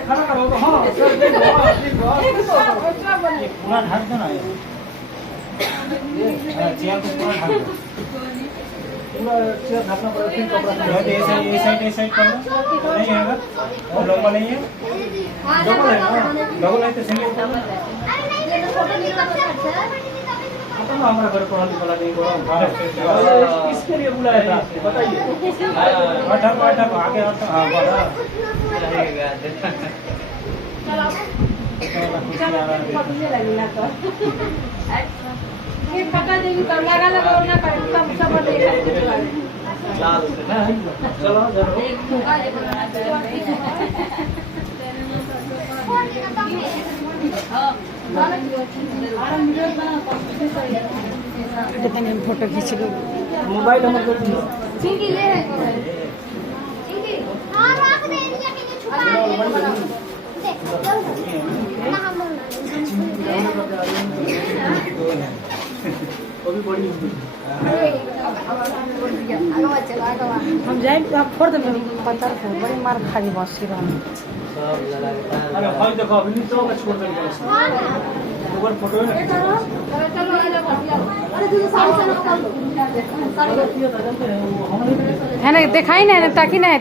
खड़ा करो तो हाँ सर ठीक है पूरा ढक दो ना चेयर को पूरा ढक दो पूरा चेयर ढकना पड़ेगा फिर कपड़ा ये साइड कर लो नहीं है ना और लंबा नहीं है डबल है तो सिंगल कर लो अपन हमारा घर पढ़ा लिखा नहीं बोला किसके लिए बुलाया था बताइए बैठा आगे आता हाँ बड़ा चलो फोटो खींच लो मोबाइल नंबर हम जाए आप फोड़ दे पत्थर फोड़ बड़ी मार खाली बस अरे भाई देखो अभी नहीं तो छोड़ देंगे ऊपर फोटो है ना दिखाई ना ताकि ना